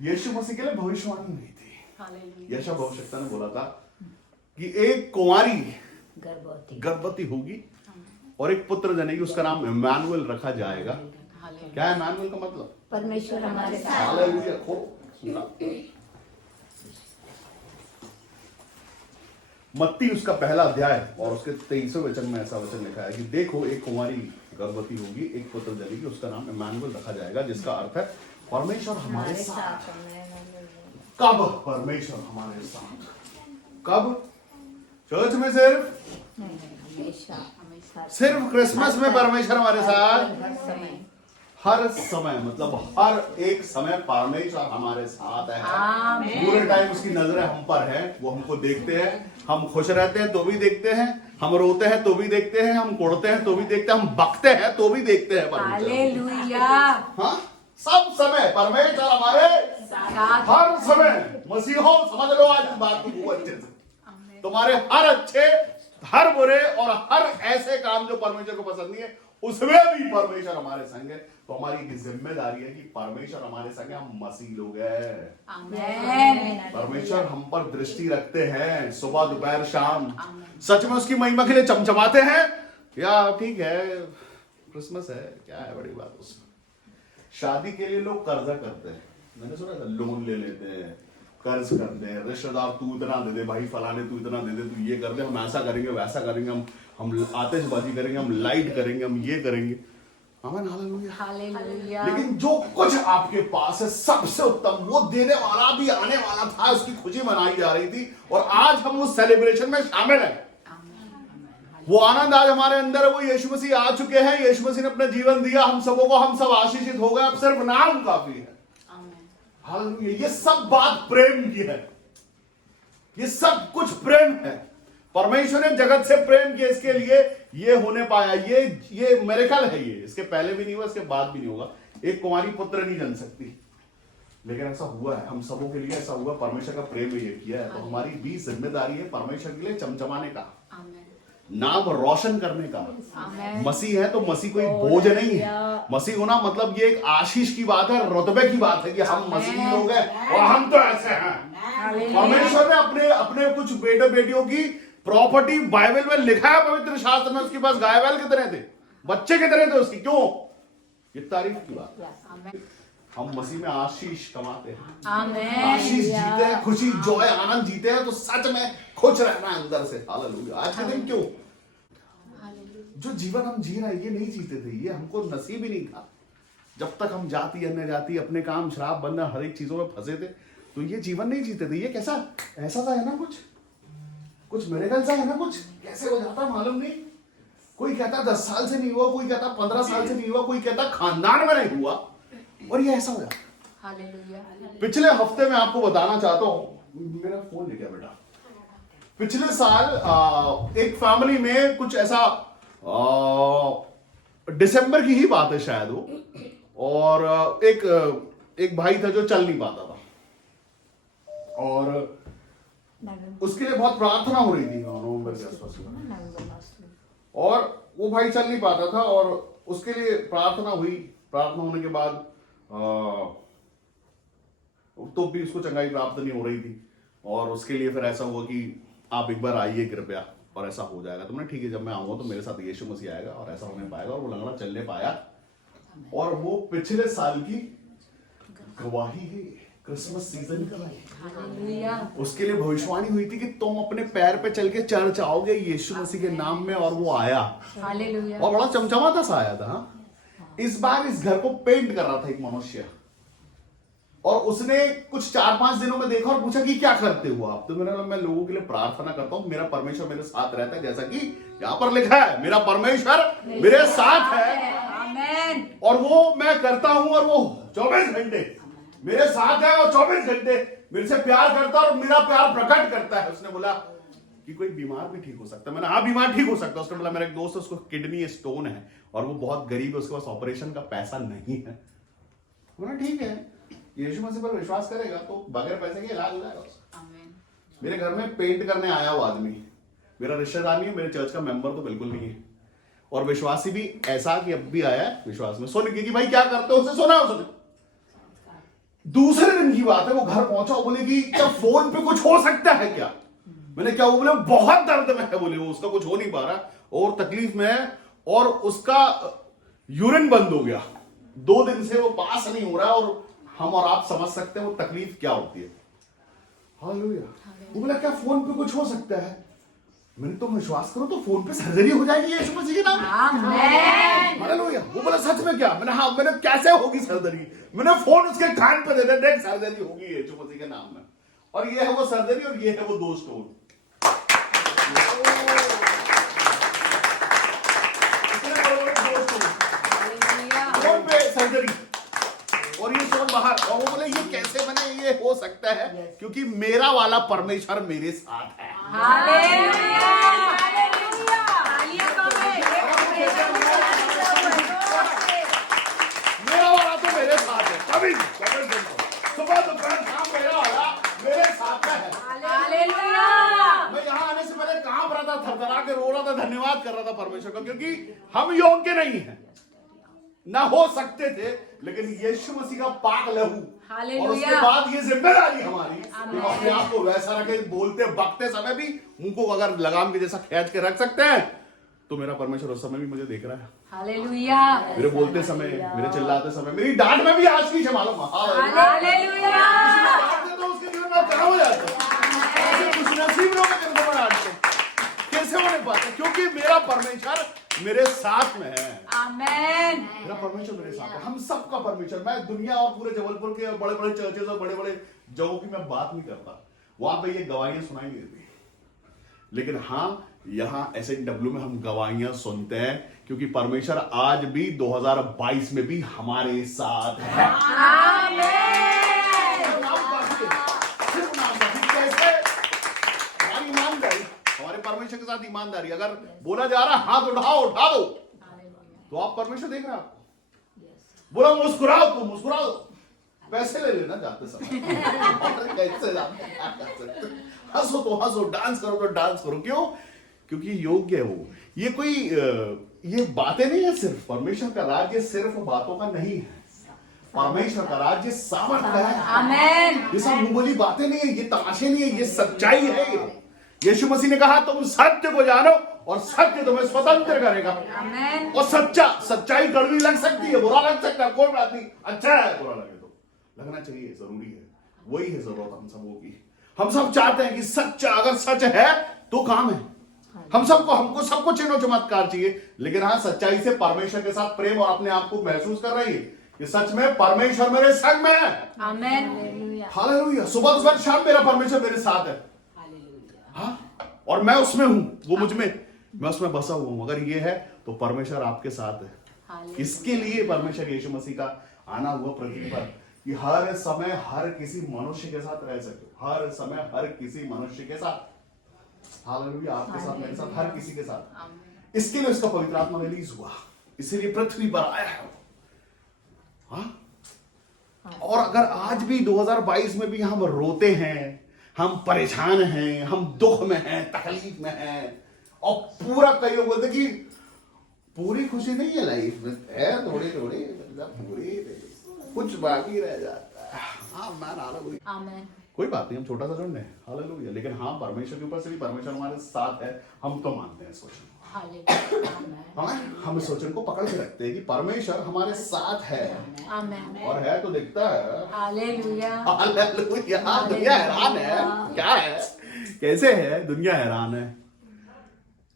यीशु मसीह के लिए भविष्यवाणी हुई थी। हालेलुया। यशा भविष्यवक्ता ने बोला था कि एक कुंवारी गर्भवती होगी और एक पुत्र जनेगी, उसका नाम इम्मानुएल रखा जाएगा। हालेलुया। क्या है इम्मानुएल का मतलब? परमेश्वर हमारे साथ। हालेलुया। सुना मत्ती उसका पहला अध्याय और उसके 23वें वचन में ऐसा वचन लिखा है कि देखो एक कुंवारी गर्भवती होगी, एक पुत्र जनेगी, उसका नाम इम्मानुएल रखा जाएगा, जिसका अर्थ है परमेश्वर हमारे साथ। कब परमेश्वर हमारे साथ? कब? चर्च में सिर्फ क्रिसमस में परमेश्वर हमारे साथ? हर समय, मतलब हर एक समय परमेश्वर हमारे साथ है। पूरे टाइम उसकी नजरें हम पर है, वो हमको देखते हैं। हम खुश रहते हैं तो भी देखते हैं, हम रोते हैं तो भी देखते हैं, हम कुड़ते हैं तो भी देखते हैं, हम बकते हैं तो भी देखते हैं परमेश्वर। हालेलुया। हाँ, सब समय परमेश्वर हमारे हर समय। मसीहो समझ लो आज बात की बहुत अच्छे से। तुम्हारे हर अच्छे, हर बुरे और हर ऐसे काम जो परमेश्वर को पसंद नहीं है, उसमें भी परमेश्वर हमारे संग है। तो हमारी एक जिम्मेदारी है कि परमेश्वर हमारे संग है, हम मसीह लोग हैं। आमीन। परमेश्वर हम पर दृष्टि रखते हैं, सुबह दोपहर शाम। सच में उसकी महिमा के लिए चमचमाते हैं या ठीक है क्रिसमस है, क्या है बड़ी बात उसमें। शादी के लिए लोग कर्जा करते हैं, मैंने सुना था, लोन ले लेते हैं, कर्ज करते हैं, रिश्तेदार तू इतना दे दे, भाई फलाने तू इतना दे दे, तू ये कर दे, हम ऐसा करेंगे वैसा करेंगे, हम आतिशबाजी करेंगे, हम लाइट करेंगे, हम ये करेंगे। आमीन, हालेलुया। हालेलुया। लेकिन जो कुछ आपके पास है सबसे उत्तम वो देने वाला भी आने वाला था, उसकी खुशी मनाई जा रही थी और आज हम उस सेलिब्रेशन में शामिल हैं। वो आनंद आज हमारे अंदर है, वो यीशु मसीह आ चुके हैं, यीशु मसीह ने अपना जीवन दिया हम सबों को, हम सब आशीषित हो गए, अब सिर्फ नाम काफी है। हालेलुया। ये सब बात प्रेम की है, ये सब कुछ प्रेम है। परमेश्वर ने जगत से प्रेम किया, इसके लिए ये होने पाया। ये मिरेकल है, ये इसके पहले भी नहीं हुआ, इसके बाद भी नहीं होगा। एक कुंवारी पुत्र नहीं जन सकती, लेकिन ऐसा हुआ है हम सबों के लिए, ऐसा हुआ। परमेश्वर का प्रेम ये किया है, तो हमारी भी जिम्मेदारी है परमेश्वर के लिए चमचमाने का, नाम रोशन करने का। मसीह है तो मसीह कोई बोझ नहीं है। मसीह होना मतलब ये एक आशीष की बात है, रुतबे की बात है कि हम मसीह लोग हैं और हम तो ऐसे हैं। परमेश्वर ने अपने अपने कुछ बेटे बेटियों की प्रॉपर्टी बाइबल में लिखा है, पवित्र शास्त्र में, उसके पास गाय बैल कितने थे, बच्चे कितने थे उसकी, क्यों? ये तारीफ की बात। हम मसीह में आशीष कमाते हैं, आशीष जीते हैं, खुशी जॉय आनंद जीते हैं, तो सच में खुश रहना है अंदर से। हालेलुया। आज के दिन क्यों जो जीवन हम जी रहे हैं ये नहीं जीते थे, ये हमको नसीब ही नहीं था। जब तक हम जाति अन्य जाति अपने काम शराब बंधन हर एक चीजों में फंसे थे, तो ये जीवन नहीं जीते थे। ये कैसा ऐसा था है ना, कुछ मिरेकल सा है ना, कुछ कैसे हो जाता मालूम नहीं। कोई कहता 10 साल से नहीं हुआ, कोई कहता 15 साल से नहीं हुआ, कोई कहता खानदान में नहीं हुआ, और ये ऐसा हो जाता। हालेलुया। पिछले हफ्ते में आपको बताना चाहता हूं, मेरा फोन ले गया बेटा। पिछले साल एक फैमिली में कुछ ऐसा, दिसंबर की ही बात है शायद वो, और एक भाई था जो चल नहीं पाता था और उसके लिए बहुत प्रार्थना हो रही थी नवंबर के आसपास, और वो भाई चल नहीं पाता था और उसके लिए प्रार्थना हुई। प्रार्थना होने के बाद तो भी उसको चंगाई प्राप्त नहीं हो रही थी, और उसके लिए फिर ऐसा हुआ कि आप एक बार आइए कृपया और ऐसा हो जाएगा। तो मैं ठीक है, जब मैं आऊंगा तो मेरे साथ यीशु मसीह आएगा और ऐसा होने पाएगा, और वो लंगड़ा चलने पाया। और वो पिछले साल की गवाही है, क्रिसमस सीजन की। उसके लिए भविष्यवाणी हुई थी कि तुम अपने पैर पे चल के चर्च आओगे यीशु मसीह के नाम में, और वो आया और बड़ा चमचमाता सा आया था। इस बार इस घर को पेंट कर रहा था एक मनुष्य, और उसने कुछ 4-5 दिनों में देखा और पूछा कि क्या करते हो आप? तो मैं लोगों के लिए प्रार्थना करता हूं, मेरा परमेश्वर मेरे साथ रहता है, जैसा कि यहां पर लिखा है, मेरा परमेश्वर मेरे साथ है। आमीन। और वो मैं करता हूं, और वो 24 घंटे मेरे साथ है, और 24 घंटे मेरे से प्यार करता है और मेरा प्यार प्रकट करता है। उसने बोला कि कोई बीमार भी ठीक हो सकता है। मैंने हाँ, बीमार ठीक हो सकता है। उसने बोला मेरा एक दोस्त है, उसको किडनी स्टोन है और वो बहुत गरीब है, उसके पास ऑपरेशन का पैसा नहीं है। बोला ठीक है, यीशु मसीह पर विश्वास करेगा तो बगैर पैसे के इलाज हो जाएगा उसका। मेरे घर में पेंट करने आया वो आदमी मेरा रिश्तेदार नहीं है, मेरे चर्च का मेंबर तो बिल्कुल नहीं है, और विश्वासी भी ऐसा कि अब भी आया है विश्वास में। सुन के कि भाई क्या करते हो, उससे सुना उसने दूसरे दिन की बात है, वो घर पहुंचा, वो बोले कि क्या फोन पे कुछ हो सकता है क्या? मैंने क्या, वो बोले बहुत दर्द में है, बोले वो उसका कुछ हो नहीं पा रहा और तकलीफ में है और उसका यूरिन बंद हो गया, 2 दिन से वो पास नहीं हो रहा और हम और आप समझ सकते हैं वो तकलीफ क्या होती है। हालेलुया। वो बोला क्या फोन पे कुछ हो सकता है? मैंने तो विश्वास करो तो फोन पे सर्जरी हो जाएगी यीशु मसीह के नाम में। आमेन। हालेलुया। वो बोला सच में क्या? मैंने हाँ, मैंने कैसे होगी सर्जरी? मैंने फोन उसके कान पे दे दिया, देख सर्जरी होगी यीशु मसीह के नाम में। और ये है वो सर्जरी और ये है वो 2 स्टोन। फोन पे सर्जरी और ये स्टोन बाहर। और वो बोले ये कैसे बने? ये हो सकता है क्योंकि मेरा वाला परमेश्वर मेरे साथ है। हालेलुया। मेरा वाला तो मेरे साथ है। कभी सुबह दोपहर शाम मेरा वाला मेरे साथ है। हालेलुया। मैं यहाँ आने से पहले कांप रहा था, थरथरा के रो रहा था, धन्यवाद कर रहा था परमेश्वर का, क्योंकि हम योग्य नहीं हैं, ना हो सकते थे, लेकिन यीशु मसीह का पाक लहू और उसके बाद ये जिम्मेदारी हमारी कि हम अपने आप को वैसा रखे, बोलते बकते समय भी मुंह को अगर लगाम के जैसा खींच के रख सकते हैं, तो मेरा परमेश्वर उस समय भी मुझे देख रहा है। हालेलुया। मेरे बोलते समय, मेरे चिल्लाते समय, मेरी डांट में भी आज की मालूम। हालेलुया। तो उसके जीवन में क्या हो जाता है? कुछ नसीब लोग डांटते कैसे होने पाते? क्योंकि मेरा परमेश्वर मेरे साथ में है। आमेन। मेरा परमेश्वर मेरे साथ है। हम सबका परमेश्वर। मैं दुनिया और पूरे जबलपुर के बड़े बड़े चर्चेस और बड़े बड़े जगहों की मैं बात नहीं करता, वहां पे ये गवाहियां सुनाई नहीं देती, लेकिन हाँ यहां SNW में हम गवाहियां सुनते हैं, क्योंकि परमेश्वर आज भी 2022 में भी हमारे साथ है। हमारी ईमानदारी, हमारे परमेश्वर के साथ ईमानदारी। अगर बोला जा रहा हाथ उठाओ, उठा दो, तो आप परमेश्वर देख रहे हैं आपको। बोला मुस्कुराओ तो मुस्कुरा दो, पैसे ले लेना जाते समय। कैसे हंसो तो हंसो, डांस करो तो डांस करो। क्यों? क्योंकि योग्य है वो। ये कोई ये बातें नहीं है सिर्फ। परमेश्वर का राज्य सिर्फ बातों का नहीं है, परमेश्वर का राज्य सामर्थ्य है। आमेन। ये सब मुंह बोली बातें नहीं है, ये तमाशे नहीं है, ये सच्चाई है। यीशु मसीह ने कहा तुम सत्य को जानो और सत्य तुम्हें स्वतंत्र करेगा। आमेन। और सच्चाई कड़वी लग सकती है, बुरा लग सकता है, कोई बात नहीं, अच्छा है बुरा लगे तो, लगना चाहिए, जरूरी है। वही है जरूरत हम सबों की। हम सब चाहते हैं कि सच्चा, अगर सच है तो काम है। हमको सबको चिन्ह चमत्कार चाहिए, लेकिन हाँ सच्चाई से परमेश्वर के साथ प्रेम और अपने आप को महसूस कर रही है कि सच में परमेश्वर मेरे संग में है। आमेन। हालेलुया। सुबह दोपहर शाम मेरा परमेश्वर मेरे साथ है। हाँ, और मैं उसमें हूं, वो मुझ में, मैं उसमें बसा हुआ हूं। अगर ये है तो परमेश्वर आपके साथ है। इसके लिए परमेश्वर यीशु मसीह का आना हुआ पृथ्वी पर, कि हर समय हर किसी मनुष्य के साथ रह सके, हर समय हर किसी मनुष्य के साथ। हालेलुया। आपके साथ, मेरे साथ, हर किसी के साथ। इसके लिए उसका पवित्र आत्मा रिलीज हुआ, इसीलिए पृथ्वी पर आया है। हाँ? और अगर आज भी 2022 में भी हम रोते हैं, हम परेशान हैं, हम दुख में हैं, तकलीफ में हैं, और पूरा कई लोग बोलते कि पूरी खुशी नहीं है लाइफ में, है थोड़ी थोड़ी पूरी, कुछ बाकी रह जाता है। हाँ मैं आमेन। कोई बात नहीं, हम छोटा सा झुंड है। हालेलुया। लेकिन हाँ परमेश्वर के ऊपर से भी परमेश्वर हमारे साथ है, हम तो मानते हैं इस वचन को। हम इस वचन को पकड़ के रखते हैं कि परमेश्वर हमारे साथ है। आमेन। और है तो दिखता है। हालेलुया। हालेलुया। दुनिया हैरान है, क्या है, कैसे है, दुनिया हैरान है।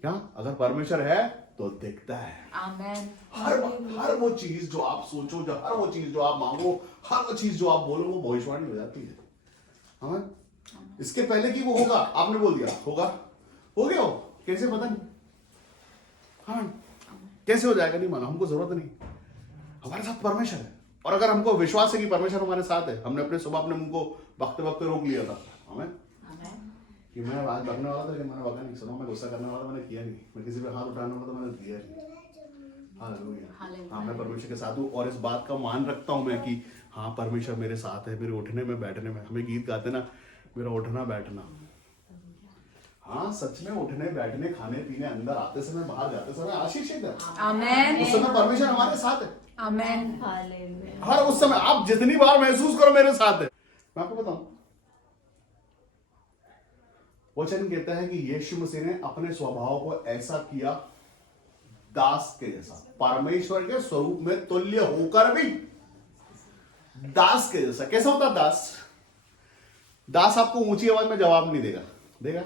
क्या? अगर परमेश्वर है तो दिखता है। आमेन। हर वो चीज जो आप सोचो, जो हर वो चीज जो आप मांगो, हर वो चीज जो आप बोलो, वो भविष्यवाणी हो जाती है। हाँ? इसके पहले कि वो होगा, आपने बोल दिया होगा, हो गया हो, कैसे पता नहीं। हाँ, कैसे हो जाएगा नहीं मालूम, हमको जरूरत नहीं, हमारे साथ परमेश्वर है। और अगर हमको विश्वास है कि परमेश्वर हमारे साथ है, हमने अपने सुबह अपने मुंह को बकते बकते रोक लिया था। हमें कि मैं आज बकने वाला था, लेकिन मैंने बका नहीं। सुना, मैं गुस्सा करने वाला था, मैंने किया नहीं। मैं किसी पे हाथ उठाने वाला था, मैंने दिया नहीं। हालेलुया। हाँ मैं परमेश्वर के साथ हूँ, और इस बात का मान रखता हूँ मैं कि हाँ परमेश्वर मेरे साथ है, मेरे उठने में बैठने में। हमें गीत गाते ना, मेरा उठना बैठना। हाँ सच में उठने बैठने, खाने पीने, अंदर आते समय, बाहर जाते समय आशीषित है। आमेन। उस समय परमेश्वर हमारे साथ है। आमेन। हर उस समय आप जितनी बार महसूस करो मेरे साथ है। मैं आपको बताऊं, वचन कहता है कि यीशु मसीह ने अपने स्वभाव को ऐसा किया, दास के जैसा, परमेश्वर के स्वरूप में तुल्य होकर भी दास के जैसा। कैसा होता दास? दास आपको ऊंची आवाज में जवाब नहीं देगा, देगा?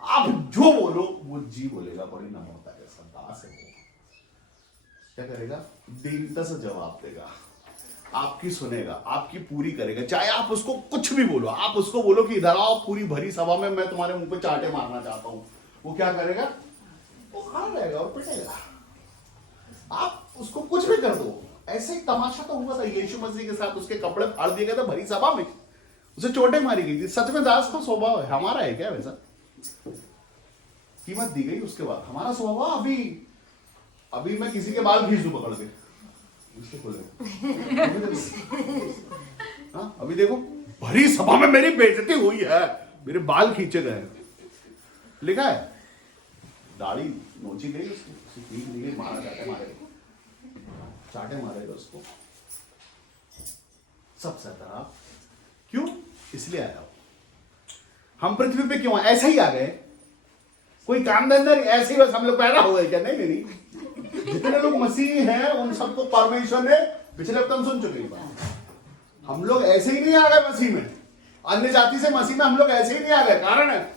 आप जो बोलो वो जी बोलेगा, बड़ी नम्रता के साथ। दास है वो, क्या करेगा? दीनता से जवाब देगा, आपकी सुनेगा, आपकी पूरी करेगा। चाहे आप उसको कुछ भी बोलो, आप उसको बोलो कि इधर आओ, पूरी भरी सभा में मैं तुम्हारे मुंह पे चांटे मारना चाहता हूं, वो क्या करेगा? वो खड़ा रहेगा और पिटेगा। आप उसको कुछ भी कर दो। ऐसे एक तमाशा तो हुआ था यीशु मसीह के साथ, उसके कपड़े फाड़ दिए गए थे भरी सभा में, उसे चोटें मारी गई थी। सच में दास का स्वभाव है, हमारा है क्या वैसा? कीमत दी गई उसके बाद। हमारा स्वभाव अभी मैं किसी के बाल खींच दूं पकड़ के, इसके खोले हाँ, अभी देखो भरी सभा में मेरी बेइज्जती हुई है, मेरे बाल खींचे गए, लिखा है, दाढ़ी नोची गई उसकी, खींच ली गई, मारा चाटे मारेगा उसको। सब सहता। क्यों? इसलिए आया हूं। हम पृथ्वी पे क्यों ऐसे ही आ गए? कोई काम धंधा ऐसे ही बस हम लोग पैदा हो गए क्या? नहीं। जितने लोग मसीह हैं उन सबको परमेश्वर ने, पिछले हफ्ते हम सुन चुके हैं बात, हम लोग ऐसे ही नहीं आ गए मसीह में, अन्य जाति से मसीह में हम लोग ऐसे ही नहीं आ गए। कारण है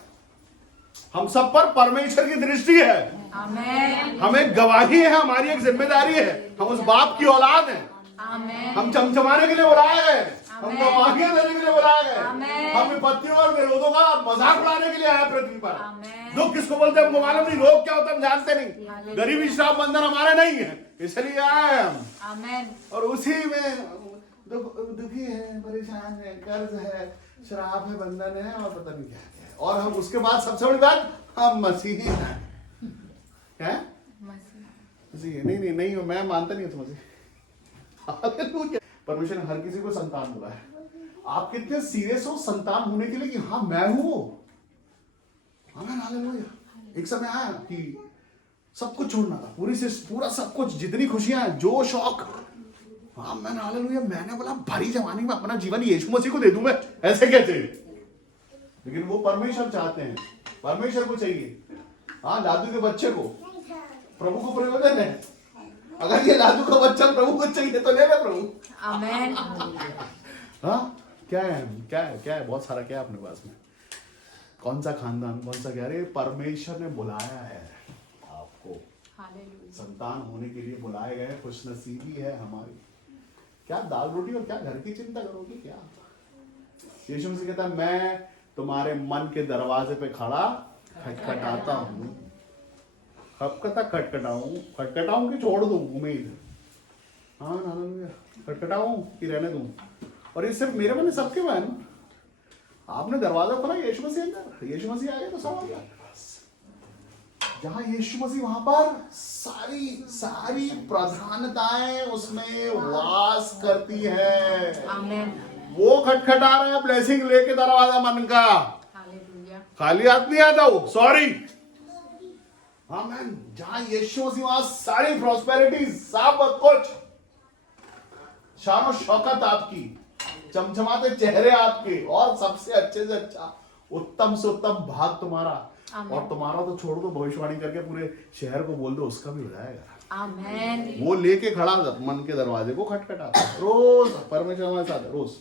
हम सब पर परमेश्वर की दृष्टि है। आमेन। हमें गवाही है, हमारी एक जिम्मेदारी है। हम उस बाप की औलाद हैं। आमेन। हम चमचमाने के लिए बुलाए गए, हम गवाहियां देने के लिए बुलाए गए, आमेन। हम विपत्तियों और विरोधों का मजाक उड़ाने के लिए आए पृथ्वी पर। आमेन। दुख किसको बोलते हैं हमको मालूम नहीं, रोग क्या होता है हम जानते नहीं, गरीबी श्राप बंधन हमारे नहीं है, इसलिए आए हम। आमेन। और उसी में दुखी है, परेशान है, कर्ज है, श्राप है, बंधन है और पता नहीं क्या है। और हम उसके बाद सबसे बड़ी बात, हम मसीही हैं। क्या है? मसीही। नहीं मैं मानता नहीं हूं मसीही। परमेश्वर ने हर किसी को संतान बोला है। आप कितने सीरियस हो संतान होने के लिए कि हाँ मैं हूं। आमीन, हालेलुया। एक समय आया कि सब कुछ छोड़ना था, पूरा सब कुछ, जितनी खुशियां, जो शौक, आमीन, हालेलुया। मैंने बोला भरी जवानी में अपना जीवन यीशु मसीह को दे दूं मैं, ऐसे कैसे? लेकिन वो परमेश्वर चाहते हैं, परमेश्वर को चाहिए। हाँ, लादू के बच्चे को प्रभु को प्रयोजन है। अगर ये लादू का बच्चा प्रभु को चाहिए तो ले ले प्रभु। आमेन। हाँ, क्या है बहुत सारा क्या है अपने पास में। कौन सा खानदान, कौन सा क्या? अरे परमेश्वर ने बुलाया है आपको, संतान होने के लिए बुलाए गए, खुशनसीबी है हमारी। क्या दाल रोटी और क्या घर की चिंता करोगे? क्या यीशु मसीह कहता है मैं तुम्हारे मन के दरवाजे पे खड़ा खटखटाता हूं। कब तक खटखटाऊं कि छोड़ दूं उम्मीद? हाँ, खटखटाऊं कि रहने दूं? और ये सिर्फ मेरे मन, सबके मन। आपने दरवाजा खोला, यीशु मसीह अंदर, यीशु मसीह आ गए तो सब आ गया। जहां यीशु मसीह वहां पर सारी प्रधानताएं उसमें वास करती है। आमेन। वो खटखटा रहा है ब्लेसिंग लेके दरवाजा मन का, हालेलुया। खाली हाथ नहीं आता वो, सॉरी। आमीन। जहां यीशु मसीह वहां सारी प्रॉस्पेरिटी, सब कुछ, शान शौकत आपकी, चमचमाते चेहरे आपके, और सबसे अच्छे से अच्छा, उत्तम से उत्तम भाग तुम्हारा। और तुम्हारा तो छोड़ दो, भविष्यवाणी करके पूरे शहर को बोल दो, उसका भी हो जाएगा। आमेन। वो लेके खड़ा मन के दरवाजे को खटखटाता रोज। परमेश्वर हमारे साथ है रोज।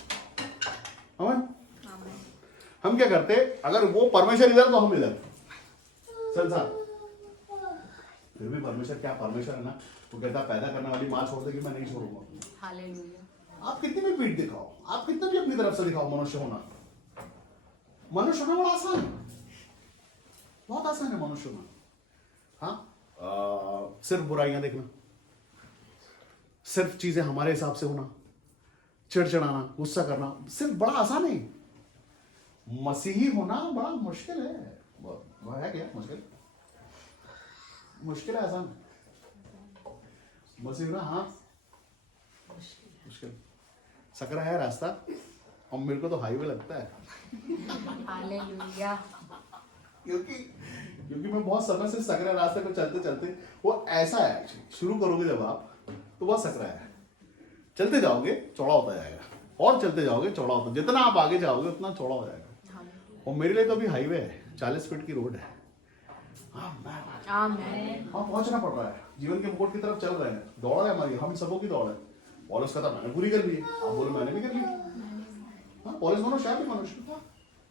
आमीन। हम क्या करते, अगर वो परमेश्वर इधर तो हम इधर, संसार। फिर भी परमेश्वर क्या परमेश्वर है ना, वो कहता पैदा करने वाली मां छोड़ देगी, मैं नहीं छोड़ूंगा। हालेलुया। आप कितनी भी पीठ दिखाओ, आप कितना भी अपनी तरफ से दिखाओ, मनुष्य होना बड़ा आसान है, बहुत आसान है मनुष्य होना। हाँ, सिर्फ बुराइयां देखना, सिर्फ चीजें हमारे हिसाब से होना, चिड़चिड़ाना, गुस्सा करना, सिर्फ बड़ा आसान है। मसीही होना बड़ा मुश्किल है। वो है क्या मुश्किल है आसान? मसीह ना, हाँ मुश्किल। सकरा है रास्ता, और मेरे को तो हाईवे लगता है। हालेलुया। क्योंकि मैं बहुत समय से सकरा रास्ते पे चलते वो ऐसा है। शुरू करोगे जब आप, तो वह सकरा है। चलते जाओगे चौड़ा होता जाएगा, और चलते जाओगे चौड़ा होता, जितना आप आगे जाओगे उतना चौड़ा हो जाएगा। और मेरे लिए तो अभी हाईवे है, 40 फीट की रोड है। आमीन। पहुंचना पड़ रहा है, जीवन के मोड़ की तरफ चल रहे हैं, दौड़ है हमारी, हम सबों की दौड़ है। पौलुस कहता मैंने पूरी कर ली है, आप बोले मैंने भी कर ली। हाँ, पौलुस मनुष्य है भी मनुष्य,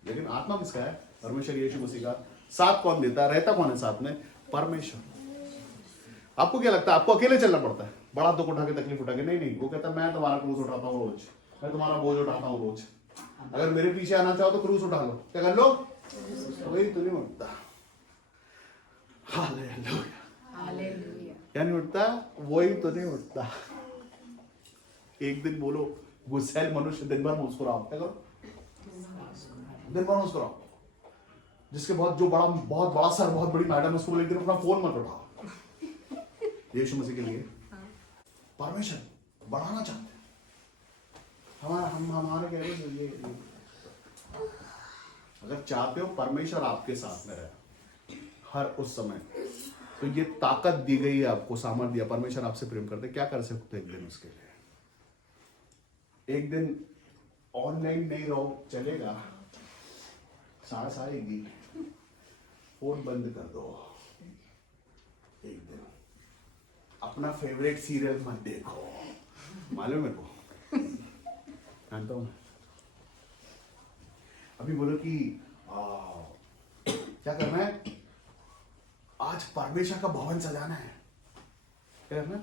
लेकिन आत्मा किसका है? परमेश्वर यीशु मसीह का। साथ कौन देता है, रहता कौन है साथ में? परमेश्वर। आपको क्या लगता है आपको अकेले चलना पड़ता है बड़ा दुख उठा के, तकलीफ उठा के? नहीं नहीं, वो कहता है मैं तुम्हारा क्रूस उठाता हूँ रोज, मैं तुम्हारा बोझ उठाता हूँ रोज। अगर मेरे पीछे आना चाहो तो क्रूस उठा लो। क्या कर लो? वही तो नहीं उठता। हालेलुया। क्या नहीं उठता? वही तो नहीं उठता। एक दिन बोलो गुस्सैल मनुष्य दिन भर मुस्कुराओ। क्या करो? दिन भर मुस्कुराओ। जिसके बहुत बड़ा सर, बहुत बड़ी मैडम, उसको बोले एक दिन अपना फोन मत उठाओ। यीशु मसीह के लिए परमेश्वर बढ़ाना चाहते हैं हमारे कह रहे ये अगर चाहते हो परमेश्वर आपके साथ में रहे हर उस समय, तो ये ताकत दी गई है आपको, सामर्थ्य दिया। परमेश्वर आपसे प्रेम करते, क्या कर सकते एक दिन उसके लिए? एक दिन ऑनलाइन नहीं रहो चलेगा, सांस आएगी, फोन बंद कर दो। एक दिन अपना फेवरेट सीरियल मत देखो, मालूम है को जानता हूं। अभी बोलो कि क्या करना है? आज परमेश्वर का भवन सजाना है। क्या करना?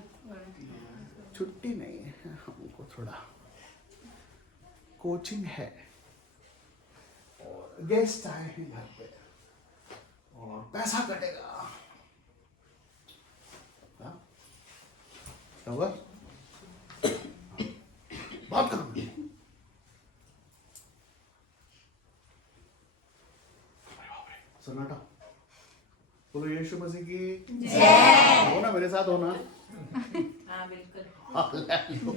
छुट्टी नहीं है, हमको थोड़ा कोचिंग है और गेस्ट आए हैं घर पे और पैसा कटेगा। बात करो। सन्नाटा बोलो यीशु मसीह की जय। हो ना, मेरे साथ हो ना? हाँ बिल्कुल।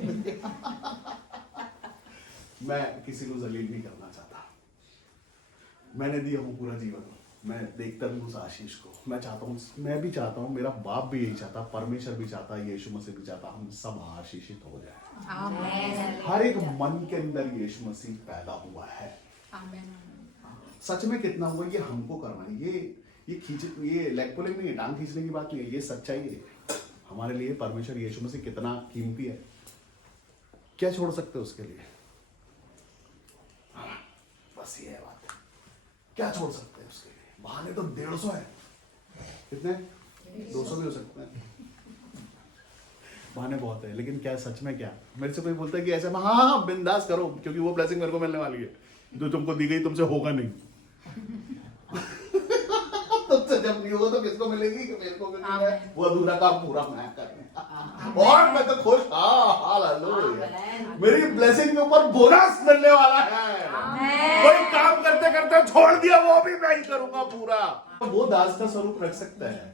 मैं किसी को जलील नहीं करना चाहता। मैंने दिया हूँ पूरा जीवन, मैं देखता हूँ उस आशीष को। मैं चाहता हूँ, मैं भी चाहता हूँ, मेरा बाप भी यही चाहता, परमेश्वर भी चाहता, यीशु मसीह भी चाहता, हम सब आशीषित हो जाए। आमीन। हर एक मन के अंदर यीशु मसीह पैदा हुआ है। आमीन। सच में कितना हुआ ये हमको करना है। ये लेग पुलिंग नहीं है, टांग खींचने की बात नहीं है, ये सच्चाई है हमारे लिए। परमेश्वर यीशु मसीह कितना कीमती है, क्या छोड़ सकते हो उसके लिए? बस ये है बात, क्या छोड़ सकते हैं उसके लिए? बहाने तो 150 है, कितने? 200 भी हो सकते हैं। बहाने बहुत है, लेकिन क्या सच में? क्या मेरे से कोई बोलता है कि ऐसा हाँ बिंदास करो, क्योंकि वो ब्लेसिंग मेरे को मिलने वाली है जो तुमको दी गई, तुमसे होगा नहीं। तुमसे जब नहीं होगा तो किसको मिलेगी? मेरे को मिलेगी, वो अधूरा काम पूरा मैं करूंगा और मैं तो खुश। हालेलुया, मेरी ब्लेसिंग के ऊपर बोनस मिलने वाला है। कोई काम करते करते छोड़ दिया, वो भी मैं ही करूंगा पूरा। वो दास का स्वरूप रख सकता है,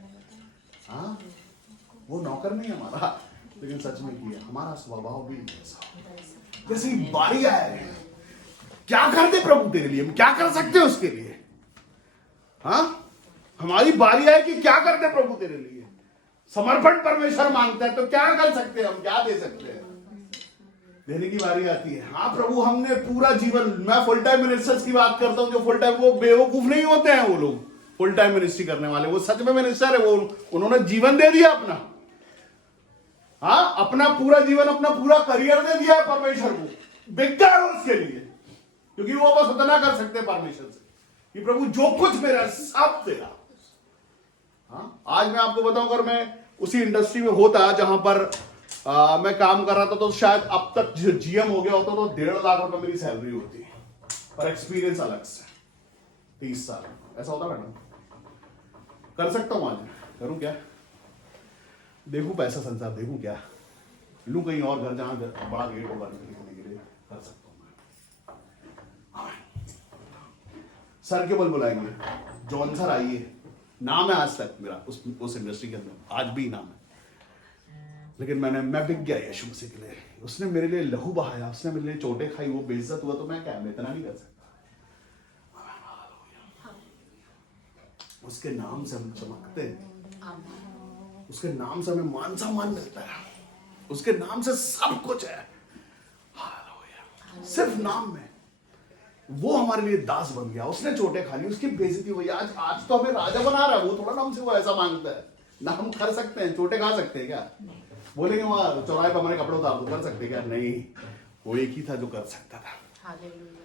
हाँ, वो नौकर नहीं हमारा, लेकिन सच में किया हमारा स्वभाव भी जैसे बारी है। क्या कर दे प्रभु तेरे लिए, हम क्या कर सकते हैं उसके लिए? हाँ, हमारी बारी है कि क्या कर दे प्रभु तेरे लिए। समर्पण परमेश्वर मांगता है, तो क्या कर सकते हैं हम, क्या दे सकते हैं? देने की बारी आती है। हाँ प्रभु, हमने पूरा जीवन, मैं फुल टाइम मिनिस्टर्स की बात करता हूँ, जो फुल टाइम, वो बेवकूफ नहीं होते हैं वो लोग, फुल टाइम मिनिस्ट्री करने वाले, वो सच में मिनिस्टर है। वो उन्होंने जीवन दे दिया अपना, हाँ, अपना पूरा जीवन, अपना पूरा करियर दे दिया परमेश्वर को, बिका उसके लिए, क्योंकि वो बस उतना कर सकते हैं परमेश्वर से कि प्रभु जो कुछ मेरा सब तेरा। हाँ, आज मैं आपको बताऊं, अगर मैं उसी इंडस्ट्री में होता जहां पर मैं काम कर रहा था, तो शायद अब तक जीएम हो गया होता, तो 1.5 लाख रुपए मेरी सैलरी होती, पर एक्सपीरियंस अलग से 30 साल ऐसा होता। मैडम कर सकता हूं, आज करूं क्या? देखूं पैसा संसार, देखूं क्या, लूं कहीं और घर जहां बड़ा गेट होगा निकलने के लिए, कर सकता हूं मैं। सर के बल बुलाएंगे, जॉन सर आइए, नाम है आज तक मेरा उस इंडस्ट्री के अंदर, आज भी नाम है। लेकिन मैं बिक गया यीशु मसीह के लिए। उसने मेरे लिए लहू बहाया, उसने मेरे लिए चोटें खाई, वो बेइज्जत हुआ, तो मैं क्या, मैं इतना नहीं कर सकता? उसके नाम से हम चमकते हैं, उसके नाम से हमें मान सम्मान मिलता है। उसके नाम से सब कुछ है। हालेलुया। सिर्फ नाम में वो हमारे लिए दास बन गया, उसने चोटें खा ली, उसकी बेइज्जती हुई। आज तो हमें राजा बना रहा है, वो थोड़ा ना हमसे वो ऐसा मांगता है ना। हम कर सकते हैं, चोटें खा सकते हैं क्या? बोलेंगे वहां चौराहे पर हमारे कपड़े उतार दो, कर सकते क्या? नहीं, वो एक ही था जो कर सकता था। हालेलुया।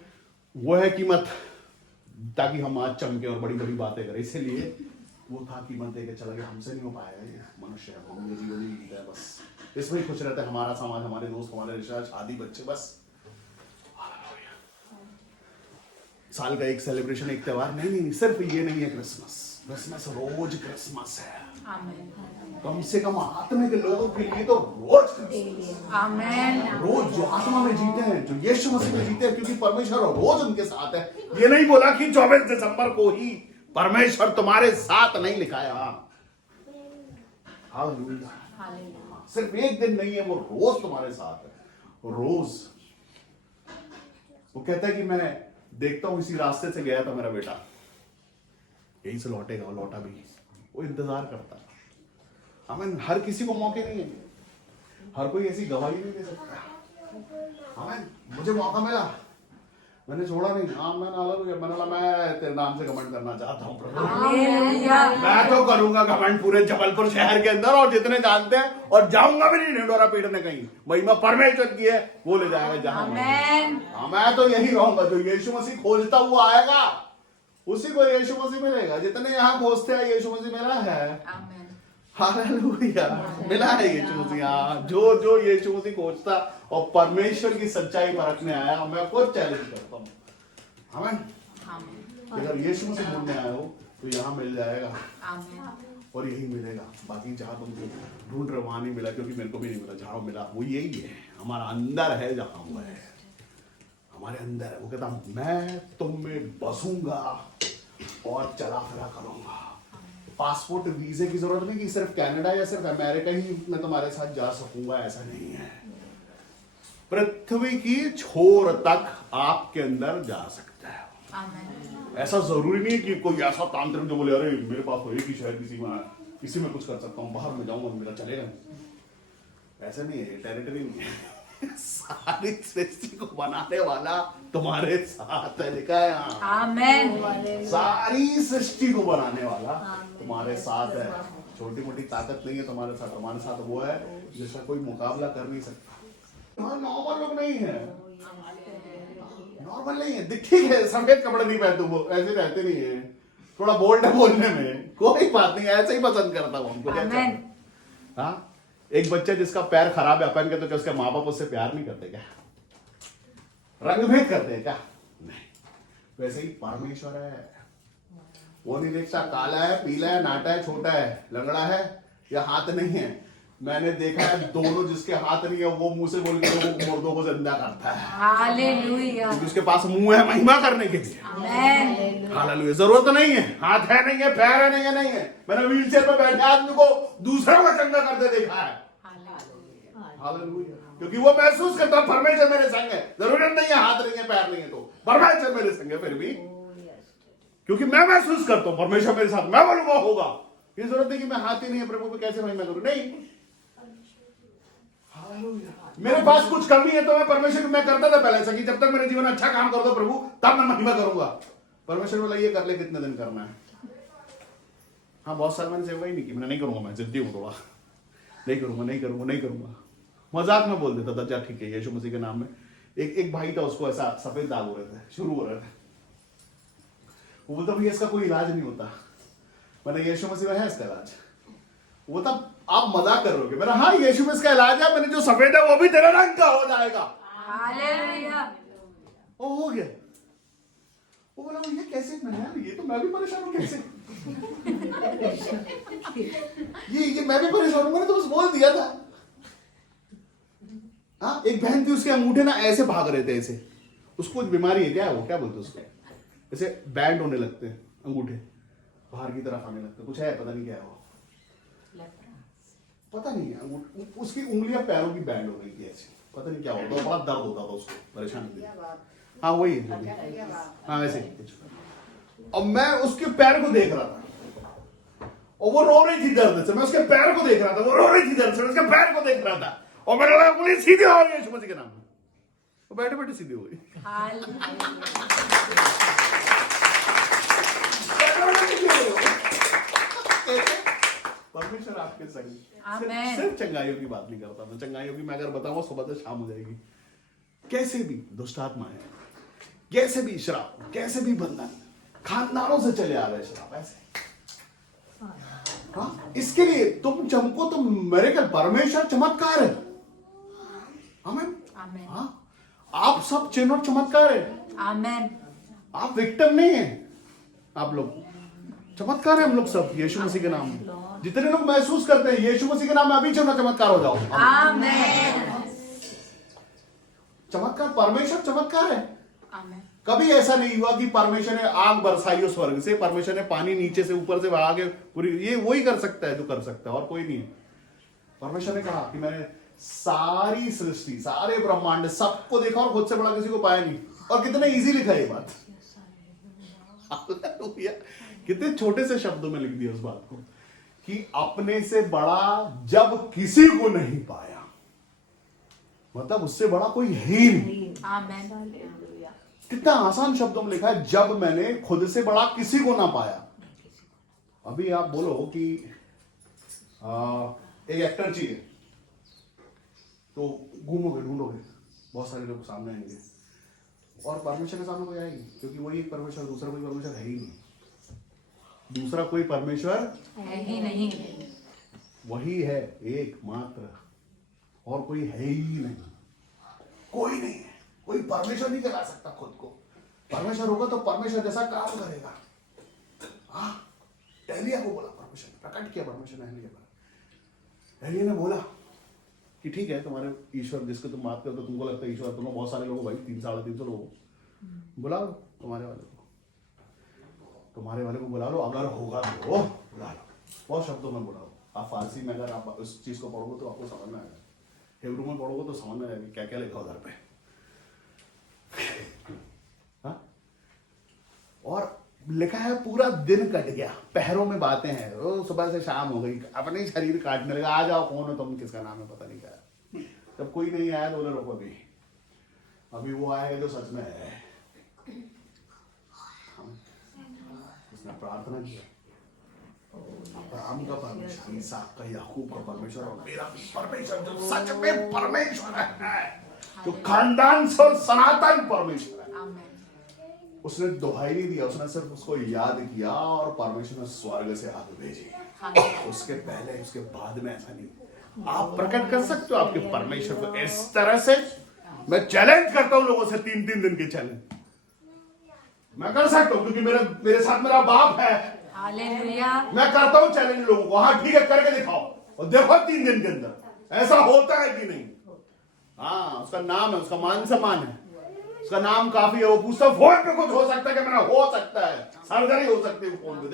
वो है कीमत, ताकि हम आज चमके और बड़ी बड़ी बातें करें। इसीलिए वो था, कीमत देके चला गया। हमसे नहीं हो पाया ये मनुष्य है, हम ये जीवन ही जीता है, बस इसमें ही खुश रहता है। हमारा समाज, हमारे दोस्त, हमारे रिश्तेदार, शादी, बच्चे, बस। साल का एक सेलिब्रेशन, एक त्योहार नहीं, सिर्फ ये नहीं है क्रिसमस। क्रिसमस रोज क्रिसमस है। आमेन। कम से कम आत्मा के लोगों के लिए तो रोज क्रिसमस। आमेन। रोज जो आत्मा में जीते हैं, जो यीशु मसीह में जीते हैं, क्योंकि परमेश्वर रोज उनके साथ है। ये नहीं बोला कि 24 दिसंबर को ही परमेश्वर तुम्हारे साथ नहीं लिखाया। हालेलुया। हालेलुया। सिर्फ एक दिन नहीं है, वो रोज तुम्हारे साथ है। रोज वो कहता है कि मैं देखता हूं, इसी रास्ते से गया था मेरा बेटा, यहीं से लौटेगा। वो लौटा भी, वो इंतजार करता है। हमें हर किसी को मौके नहीं है, हर कोई ऐसी गवाही नहीं दे सकता। हमें मुझे मौका मिला, मैंने छोड़ा नहीं। हाँ, मैं तेरे नाम से कमेंट करना चाहता हूँ प्रभु। हालेलुया। मैं तो करूंगा कमेंट पूरे जबलपुर शहर के अंदर, और जितने जानते हैं, और जाऊंगा भी नहीं ढिंडोरा पीटने कहीं। महिमा परमेश्वर की है, वो ले जाएगा जहां। आमेन। हाँ, मैं तो यही रहूंगा। जो यीशु मसीह खोजता हुआ आएगा, उसी को यीशु मसीह मिलेगा। जितने यहाँ खोजते हैं, यीशु मसीह मिला है। आमेन। हालेलुया, मिला है यीशु मसीह। हाँ, जो यीशु मसीह खोजता और परमेश्वर की सच्चाई परखने आया, मैं खुद चैलेंज करता हूँ। आमीन। आमेन। अगर यीशु मसीह ढूंढने आए हो तो यहाँ मिल जाएगा, आमेन। और यही मिलेगा। बाकी जहाँ तुम ढूंढ रहे वहां नहीं मिला, क्योंकि मेरे को भी नहीं मिला। जहाँ मिला वो यही है, हमारा अंदर है। जहाँ वो है, हमारे अंदर है। वो कहता मैं तुम में बसूंगा और चला फिरा करूंगा। पासपोर्ट वीजे की जरूरत नहीं कि सिर्फ कनाडा या सिर्फ अमेरिका ही मैं तुम्हारे साथ जा सकूंगा, ऐसा नहीं है। पृथ्वी की छोर तक आपके अंदर जा सकता है। आमेन। ऐसा जरूरी नहीं है कि कोई ऐसा तांत्रिक जो बोले अरे मेरे पास तो एक ही शहर की सीमा है, इसी में कुछ कर सकता हूँ, बाहर में जाऊंगा मेरा चलेगा नहीं। ऐसा नहीं है, टेरिटरी नहीं है। सारी सृष्टि को बनाने वाला तुम्हारे साथ है, लिखा है यहाँ। आमेन। सारी सृष्टि को बनाने वाला तुम्हारे साथ है। छोटी मोटी ताकत नहीं है तुम्हारे साथ, तुम्हारे साथ वो है जिसका कोई मुकाबला कर नहीं सकता। हाँ, नॉर्मल लोग नहीं है, नॉर्मल नहीं है। ठीक है, सफेद कपड़े नहीं पहनते, वो ऐसे रहते नहीं है, थोड़ा बोल्ड है बोलने में, कोई बात नहीं, ऐसे ही पसंद करता हूँ उनको। आमेन। हाँ, एक बच्चा जिसका पैर खराब है अपन के, तो क्या उसके माँ बाप उससे प्यार नहीं करते क्या? रंग भेद करते हैं क्या? नहीं। वैसे ही परमेश्वर है, वो नहीं देखता काला है, पीला है, नाटा है, छोटा है, लंगड़ा है या हाथ नहीं है। मैंने देखा है दोनों, जिसके हाथ नहीं है वो मुंह से बोल के लोगों को, मुर्दों को जिंदा करता है। हालेलुया। क्योंकि उसके पास मुंह है महिमा करने के लिए। आमेन। हालेलुया। जरूरत नहीं है, हाथ है नहीं है, पैर है नहीं है। मैंने व्हील चेयर पर बैठे आदमी को दूसरों का चंगा करते देखा है। हालेलुया। क्योंकि वो महसूस करता परमेश्वर मेरे संग है। जरूरत नहीं है हाथ नहीं है, पैर नहीं है, तो परमेश्वर मेरे संग है। फिर भी क्योंकि मैं महसूस करता हूं परमेश्वर मेरे साथ, मैं बोलूंगा होगा। ये जरूरत नहीं कि मैं हाथ ही नहीं है, प्रभु को कैसे महिमा करूं। नहीं, मेरे पास कुछ कमी है तो मैं परमेश्वर, मैं करता था पहले ऐसा कि जब तक मेरे जीवन अच्छा काम कर दो प्रभु, तब मैं महिमा करूंगा। परमेश्वर बोला ये कर ले, कितने दिन करना है। हाँ, बहुत साल मैंने सेवा ही नहीं की, मैंने नहीं करूंगा, मैं जिद्दी हूं थोड़ा, नहीं करूंगा। मजाक में बोल देता था, जा ठीक है यीशु मसीह के नाम में। एक भाई था, उसको ऐसा सफेद दाग हो रहे थे, शुरू हो रहे थे। वो बोलता भैया इसका कोई इलाज नहीं होता। मैंने यीशु मसीह में है इसका इलाज। वो तब आप मजाक कर रहे हो। मैंने हाँ यीशु में इसका इलाज है, मैंने जो सफेद है वो भी तेरे रंग का हो जाएगा। हालेलुया। वो हो गया। वो बोला ये कैसे? मैंने यार ये तो मैं भी परेशान हूँ, कैसे? ये मैं भी परेशान हूँ, मैंने तो बस बोल दिया था। हाँ, एक बहन थी, उसके अंगूठे ना ऐसे भाग रहे थे, ऐसे। उसको एक बीमारी है, क्या है वो, क्या बोलते उसको, ऐसे बैंड होने लगते हैं अंगूठे, बाहर की तरफ आने लगते, कुछ है पता नहीं क्या है वो, पता नहीं है। उसकी उंगलियां पैरों की बैंड हो गई थी ऐसे, पता नहीं क्या होता, बड़ा दर्द होता था उसको, परेशानी थी। हाँ वही है, हाँ वैसे कुछ। अब मैं उसके पैर को देख रहा था और वो रो रही थी दर्द से। मैं उसके पैर को देख रहा था, वो रो रही थी दर्द से, मैं उसके पैर को देख रहा था। और मेरे लगा उंगली सीधी हो गई यीशु मसीह के नाम में, वो बैठे बैठे सीधी हो गई। परमेश्वर आपके संग। सिर्फ चंगाइयों की बात नहीं करता मैं, चंगाइयों की मैं अगर बताऊंगा सुबह से शाम हो जाएगी। कैसे भी दुष्ट आत्माएं, कैसे भी श्राप, कैसे भी बंधन खानदानों से चले आ रहे श्राप ऐसे। हाँ, इसके लिए तुम चमको तो मेरेकल, परमेश्वर चमत्कार है। आमीन। हाँ, आप सब चिन्ह और चमत्कार है। आमीन। आप विक्टिम नहीं है, आप लोग चमत्कार है। हम लोग सब यीशु मसीह के नाम में, जितने लोग महसूस करते हैं यीशु मसीह के नाम में अभी चमत्कार हो जाओ। आमीन। चमत्कार, परमेश्वर चमत्कार है। आमीन। कभी ऐसा नहीं हुआ कि परमेश्वर ने आग बरसाई हो स्वर्ग से, परमेश्वर ने पानी नीचे से ऊपर से बहा के पूरी, ये वही कर सकता है जो कर सकता है और कोई नहीं है। परमेश्वर ने कहा कि मैंने सारी सृष्टि, सारे ब्रह्मांड, सबको देखा और खुद से बड़ा किसी को पाया नहीं। और कितने इजी लिखा है ये बात, कितने छोटे से शब्दों में लिख दिया उस बात को कि अपने से बड़ा जब किसी को नहीं पाया, मतलब उससे बड़ा कोई है ही नहीं। आमीन। कितना आसान शब्दों में लिखा है, जब मैंने खुद से बड़ा किसी को ना पाया। अभी आप बोलो कि एक एक्टर चाहिए, तो घूमोगे, ढूंढोगे, बहुत सारे लोग सामने आएंगे और परमेश्वर के सामने कोई आएगी, क्योंकि वही एक परमेश्वर, दूसरा कोई परमेश्वर है ही नहीं। दूसरा कोई परमेश्वर है ही नहीं, वही है एकमात्र, और कोई है ही नहीं, कोई नहीं है। कोई परमेश्वर नहीं कहला सकता खुद को। परमेश्वर होगा तो परमेश्वर जैसा काम करेगा। हाँ, एलिया को बोला परमेश्वर ने, प्रकट किया परमेश्वर ने एलिया पर। एलिया ने बोला कि ठीक है, तुम्हारे ईश्वर जिसको तुम बात करते हो, तुमको लगता है ईश्वर, तुम्हें बहुत सारे लोग भाई 300-350 लोग बुला लो, तुम्हारे वाले को बुला लो, अगर होगा तो बुला लो। बहुत शब्दों में बुलाओ। आप फारसी में अगर आप उस चीज को पढ़ोगे तो आपको समझ में आएगा, हिब्रू में पढ़ोगे तो समझ में आएगा क्या क्या लिखा उधर पे। हाँ? और लिखा है पूरा दिन कट गया, पहरों में बातें हैं, वो सुबह से शाम हो गई, अपने ही शरीर काटने लगा। आ जाओ, कौन हो तुम, किसका नाम है पता नहीं क्या। जब कोई नहीं आया तो बोले रोको, अभी वो आएगा जो सच में है। उसने प्रार्थना किया, अब्राहम का परमेश्वर, इसहाक का, याकूब का परमेश्वर और मेरा परमेश्वर, जो सच में परमेश्वर है, जो खानदान से और सनातन परमेश्वर है। उसने दुहाई नहीं दिया, उसने सिर्फ उसको याद किया और परमेश्वर ने स्वर्ग से आग भेजी। उसके पहले उसके बाद में ऐसा नहीं। आप प्रकट कर सकते हो आपके परमेश्वर को इस तरह से। मैं चैलेंज करता हूं लोगों से, 3-3 दिन के चैलेंज मैं कर सकता हूं, क्योंकि मेरे साथ मेरा बाप है। हालेलुया। मैं करता हूं चैलेंज लोगों को। हाँ ठीक है, करके दिखाओ और देखो 3 दिन के अंदर ऐसा होता है कि नहीं। हाँ, उसका नाम है, उसका मान सम्मान है, उसका नाम काफी है। वो पूछता फोन पे कुछ हो सकता है कि मेरा हो सकता है, सर्जरी हो सकती है फोन पे,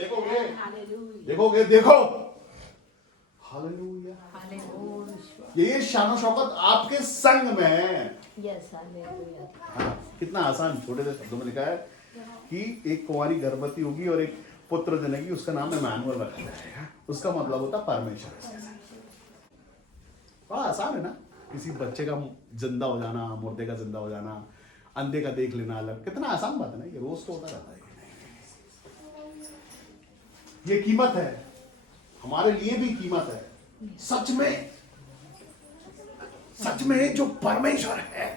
देखोगे देखो। हालेलुया। ये शान शौकत आपके संग में है। हाँ, कितना आसान छोटे से शब्दों में लिखा है कि एक कुंवारी गर्भवती होगी और एक पुत्र जनेगी, उसका नाम इम्मानुएल रखा जाएगा। उसका मतलब होता परमेश्वर। बड़ा आसान है ना, किसी बच्चे का जिंदा हो जाना, मुर्दे का जिंदा हो जाना, अंधे का देख लेना अलग, कितना आसान बात है ना। ये रोज तो होता रहता है। ये कीमत है, हमारे लिए भी कीमत है। सच में जो परमेश्वर है,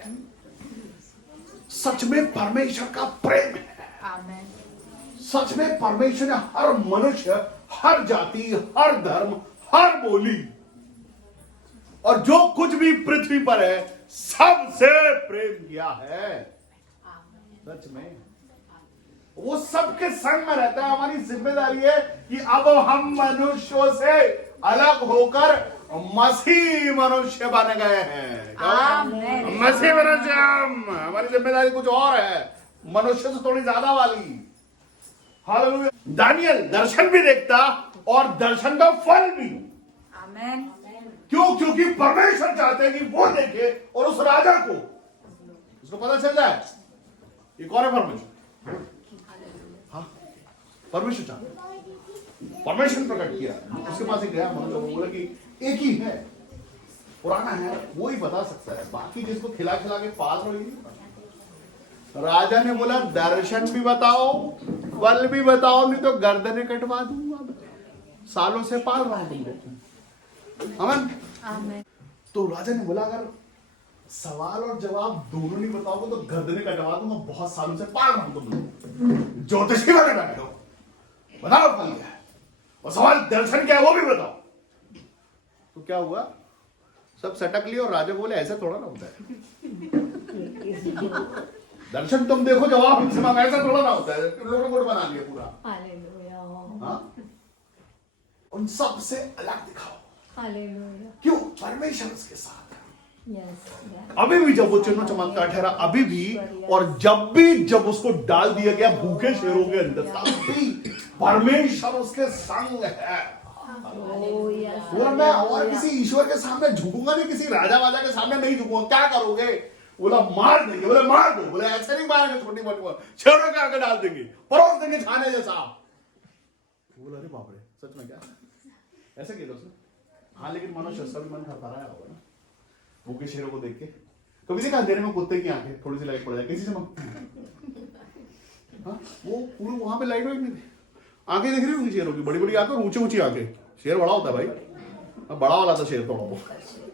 सच में परमेश्वर का प्रेम है। आमीन। सच में परमेश्वर ने हर मनुष्य, हर जाति, हर धर्म, हर बोली और जो कुछ भी पृथ्वी पर है सबसे प्रेम किया है। सच में वो सबके संग में रहता है। हमारी जिम्मेदारी है कि अब हम मनुष्यों से अलग होकर मसीह मनुष्य बन गए हैं। मसीह मनुष्य हमारी जिम्मेदारी कुछ और है, मनुष्य से थोड़ी ज्यादा वाली। हालेलुया। दानियल दर्शन भी देखता और दर्शन का फल भी। आमीन। क्यों? क्योंकि परमेश्वर चाहते हैं कि वो देखे और उस राजा को, उसको पता चल जाए ये कौन है परमेश्वर। हाँ, परमेश्वर चाहते, परमेश्वर प्रकट किया। उसके पास एक गया, मतलब लोगों बोला कि एक ही है पुराना है वो ही बता सकता है, बाकी जिसको खिला खिला के पाल रही है। राजा ने बोला दर्शन भी बताओ, बल भी बताओ, नहीं तो गर्दनें कटवा दूंगा। सालों से पाल रहा हूं तुमको। अमन आमेन। तो राजा ने बोला अगर सवाल और जवाब दोनों नहीं बताओगे तो गर्दनें कटवा दूंगा, बहुत सालों से पाल रहा हूं तुम लोग। ज्योतिषी बने बैठे हो, बताओ फल क्या है, और सवाल दर्शन क्या है वो भी बताओ। तो क्या हुआ, सब सटक लिए और राजा बोले ऐसा थोड़ा ना होता है। दर्शन तुम देखो, जवाब हमसे मांगा, ऐसा थोड़ा ना होता है। लोगों को बना लिया पूरा। हाँ? उन सब से अलग दिखाओ। क्यों? परमेश्वर उसके साथ है। अभी भी जब वो चिन्ह चमत्कार ठहरा, अभी भी, और जब उसको डाल दिया गया भूखे शेरों के अंदर, तब भी परमेश्वर उसके संग है। बोला मैं और किसी ईश्वर के सामने झुकूंगा नहीं, किसी राजा वाजा के सामने नहीं झुकूंगा। क्या करोगे? बोला मार देंगे। बोले मार दो। बोले ऐसे नहीं मारेंगे, छोटी मोटी शेरों के आगे डाल देंगे, परोस देंगे छाने जैसा। बोला अरे बाप रे, सच में क्या ऐसे किया उसने? हाँ, लेकिन मनुष्य उसका भी मन थरथराया होगा ना भूखे शेरों को देख के। कभी देखा अंधेरे में कुत्ते की आंखें थोड़ी सी लाइट पड़ जाए, किसी से हाँ, वो पूरे वहां पे लाइट वाइट नहीं थी, आंखें दिख रही होंगी शेरों की, बड़ी बड़ी आंखें, ऊंची ऊंची आंखें। शेर बड़ा होता है भाई, बड़ा वाला था शेर थोड़ा, वो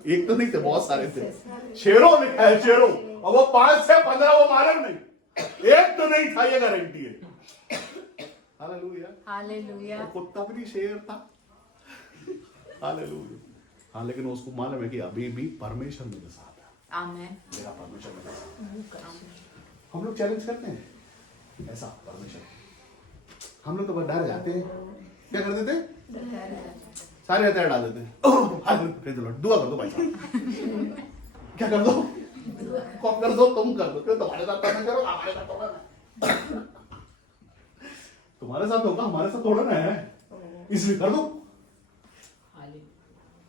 एक तो नहीं थे, बहुत सारे थे। शेरों लिखा है, शेरों, और वो 5 से 15 वो मालूम नहीं, एक तो नहीं था, ये गारंटी है। Hallelujah, hallelujah. कुत्ता भी नहीं, शेर था। हालेलुया। हाँ, लेकिन उसको मालूम है कि अभी भी परमेश्वर मेरे साथ है। आमीन। मेरा परमेश्वर मेरे साथ है। हम लोग चैलेंज करते हैं ऐसा परमेश्वर, हम लोग तो बस डर जाते हैं। क्या कर देते? सारे हथियार डाल देते हैं। दुआ कर दो भाई साहब। क्या कर दो? कौन कर दो? तुम कर दो। क्यों? तुम्हारे साथ करना करो, हमारे साथ थोड़ा ना। तुम्हारे साथ होगा, हमारे साथ थोड़ा ना है, इसलिए कर दो।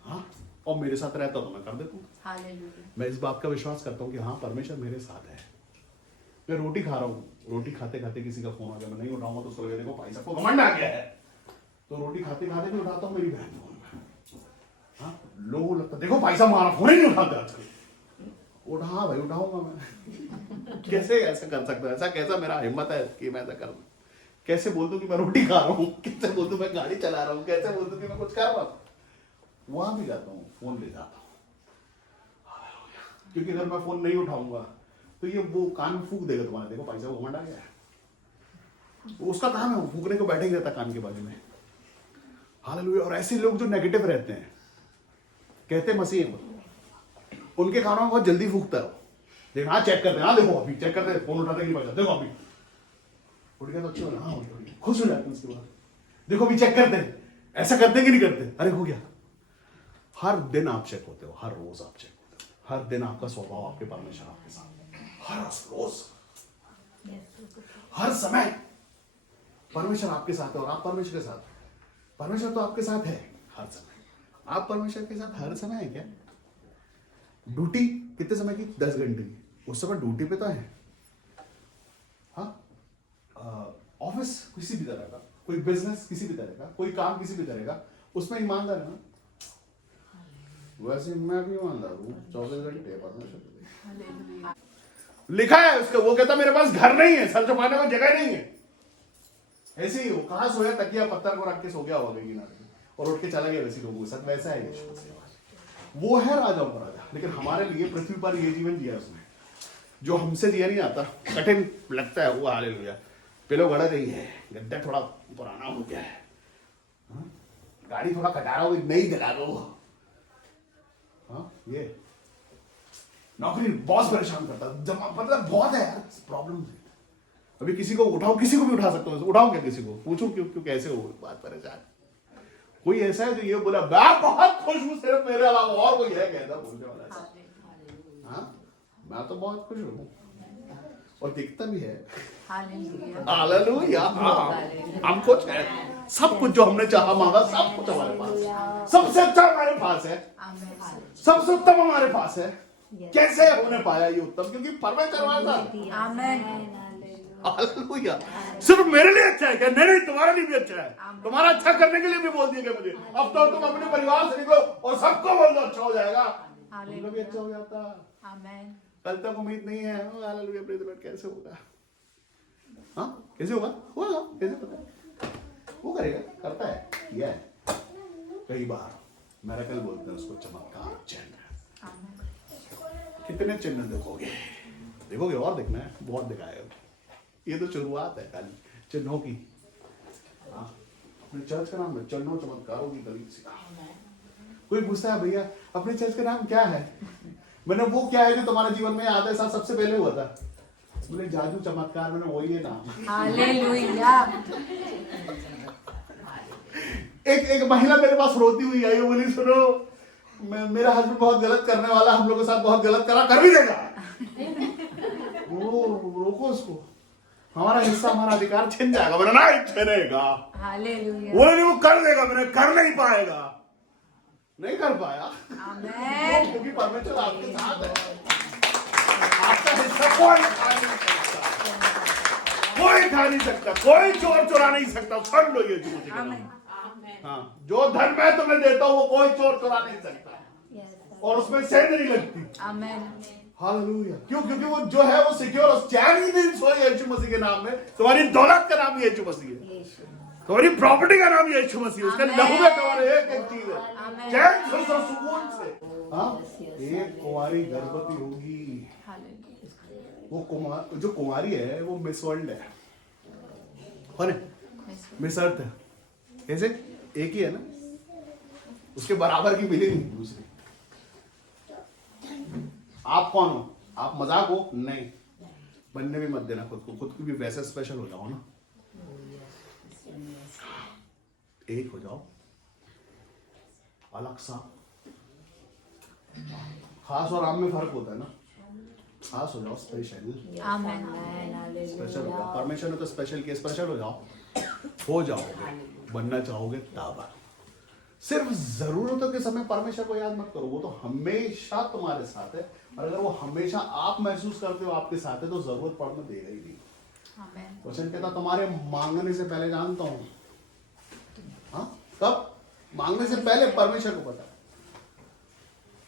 हाँ, और मेरे साथ रहता तो मैं कर देता हूँ। मैं इस बात का विश्वास करता हूँ कि हाँ, परमेश्वर मेरे साथ है। मैं रोटी खा रहा हूँ, रोटी खाते खाते किसी का फोन आ गया, मैं नहीं उठाऊंगा तो उसको लगेगा देखो भाई साहब को घमंड आ गया है। तो रोटी खाते खाते भी उठाता हूँ मेरी बहन फोन। हाँ, लोगों लगता देखो भाई साहब हमारा फोन ही नहीं उठाते आजकल। उठा भाई, उठाऊंगा मैं। कैसे ऐसा कर सकता है? ऐसा कैसा मेरा हिम्मत है कि मैं ऐसा करूँ? कैसे बोल दूं कि मैं रोटी खा रहा हूँ? कैसे बोल दूं मैं गाड़ी चला रहा हूँ? कैसे बोल दूं कि मैं कुछ कर रहा हूँ? वहां भी जाता हूँ, फोन ले जाता हूँ, क्योंकि अगर मैं फोन नहीं उठाऊंगा तो ये वो कान में फूक देगा तुम्हारे, देखो भाई साहब घमंड आ गया है। उसका काम है, वो फूकने को बैठे ही रहता कान के बाजू में। हालेलुया। और ऐसे लोग जो नेगेटिव रहते हैं, कहते मसीह को, उनके कानों में बहुत जल्दी फूकता है। देखो हाँ, चेक करते हैं, हाँ देखो अभी चेक करते हैं, फोन उठाते नहीं पाता, देखो अभी उठ गया तो अच्छा हो, हाँ खुश हो जाते हैं। उसके बाद देखो अभी चेक करते हैं, ऐसा करते कि नहीं करते? अरे हो गया। हर दिन आप चेक होते हो, हर रोज आप चेक होते हो, हर दिन आपका स्वभाव आपके परमेश्वर आपके साथ, हर रोज, हर समय परमेश्वर आपके साथ है और आप परमेश्वर के साथ। परमेश्वर तो आपके साथ है हर समय, आप परमेश्वर के साथ हर समय है। क्या ड्यूटी कितने समय की? 10 घंटे की, उस समय ड्यूटी पे तो है। हाँ, ऑफिस किसी भी तरह का, कोई बिजनेस किसी भी तरह का, कोई काम किसी भी तरह का, उसमें ईमानदार है ना। वैसे मैं भी ईमानदार हूँ, 24 घंटे परमेश्वर लिखा है उसका। वो कहता मेरे पास घर नहीं है, सर छुपाने को जगह नहीं है। ऐसे ही हो, कहाँ सोया? तकिया पत्थर को रख के सो गया होगा किनारे और उठ के चला गया। वैसे लोगों के साथ वैसा है यीशु। वो है राजाओं का राजा, लेकिन हमारे लिए पृथ्वी पर ये जीवन जिया उसने जो हमसे जिया नहीं आता, कठिन लगता है वो। हालेलुया। पिलो गड़ा रही है, गड्ढा थोड़ा पुराना हो गया है, गाड़ी थोड़ा कटारा हो, नई दिला दो। हाँ, ये नौकरी बॉस परेशान करता, जमा मतलब बहुत है यार प्रॉब्लम। अभी किसी को उठाओ, किसी को भी उठा सकता हूँ, उठाओ क्या किसी को? पूछो क्यों क्यों कैसे हो, बात परेशान। कोई ऐसा है जो ये बोला मैं बहुत खुश हूँ, सिर्फ मेरे अलावा और कोई है कैसा बोलने वाला? हाँ, मैं तो बहुत खुश हूँ और दिखता भी है। हालेलुया। हम खुश हैं, सब कुछ जो हमने चाहा मांगा सब कुछ हमारे पास, सबसे अच्छा हमारे पास है, सबसे उत्तम हमारे पास है। कैसे होने पाया ये उत्तम? क्योंकि परमेश्वर हमारे साथ है। आमीन। हालेलुया। सिर्फ मेरे लिए अच्छा है क्या? नहीं, तुम्हारे लिए भी अच्छा है। तुम्हारा अच्छा करने के लिए भी बोल दिया गया मुझे। अब तो तुम अपने परिवार से निकलो और सबको बोल दो अच्छा हो जाएगा। उनका भी अच्छा हो जाता। आमेन। कल तक उम्मीद नहीं है, हालेलुया प्रेज़ द लॉर्ड, कैसे होगा? हाँ कैसे होगा? होगा, कैसे पता? वो करेगा, करता है, किया है। कई बार मिरेकल बोलते हैं उसको, चमत्कार, चिन्ह। कितने चिन्ह देखोगे? देखोगे और देखना है, बहुत दिखाएगा। ये तो शुरुआत है खाली चिन्हों की। अपने चर्च का नाम है चिन्हों चमत्कारों की कलीसिया। कोई पूछता है भैया अपने चर्च का नाम क्या है? मैंने वो क्या है जो तुम्हारे जीवन में आधे साल सबसे पहले हुआ था? बोले जादू चमत्कार, मैंने वही है नाम। हालेलुया। एक महिला मेरे पास रोती हुई आई, वो बोली सुनो मेरा हस्बैंड बहुत गलत करने वाला, हम लोग के साथ बहुत गलत करा, कर भी देगा। वो रोको उसको, हमारा हिस्सा हमारा अधिकार छिन जाएगा। मैंने नहीं छिनेगा। हालेलुया। वो कर देगा, मैंने कर नहीं पाएगा, नहीं कर पाया। आमेन। क्योंकि परमेश्वर आपके साथ है। आपका हिस्सा कोई खा नहीं सकता, कोई खा नहीं सकता, कोई चोर चुरा नहीं सकता। सुन लो ये चीज। हाँ, जो धन मैं तुम्हें देता हूँ वो कोई चोर चुरा नहीं सकता, और उसमें सेंध नहीं लगती। आमेन। हालेलुया। क्यों? क्योंकि वो जो है वो सिक्योर, चैन ही नहीं सोई यीशु मसीह के नाम में। तुम्हारी दौलत का नाम यीशु मसीह है, तुम्हारी प्रॉपर्टी का नाम यीशु मसीह है। उसके लहू में तुम्हारे एक एक चीज है, चैन से, सुकून से। हाँ, एक कुंवारी गर्भवती होगी। वो जो कुंवारी है वो मिस वर्ल्ड है, कौन है? मिस अर्थ है। कैसे? एक ही है ना, उसके बराबर की मिलेगी दूसरी। आप कौन हो? आप मजाक हो? नहीं, बनने भी मत देना खुद को, खुद की भी वैसे स्पेशल हो जाओ ना, एक हो जाओ, अलग सा। खास और आम में फर्क होता है ना, खास हो जाओ, स्पेशल। आमेन। स्पेशल हो जाओ, परमेश्वर ने तो स्पेशल किया, स्पेशल हो जाओगे, बनना चाहोगे तब। सिर्फ जरूरतों के समय परमेश्वर को याद मत करो, वो तो हमेशा तुम्हारे साथ है। और अगर वो हमेशा आप महसूस करते हो आपके साथ है, तो जरूरत पड़ने देगा ही नहीं। क्वेश्चन कहता तुम्हारे मांगने से पहले जानता हूं। हाँ, कब? मांगने से पहले परमेश्वर को पता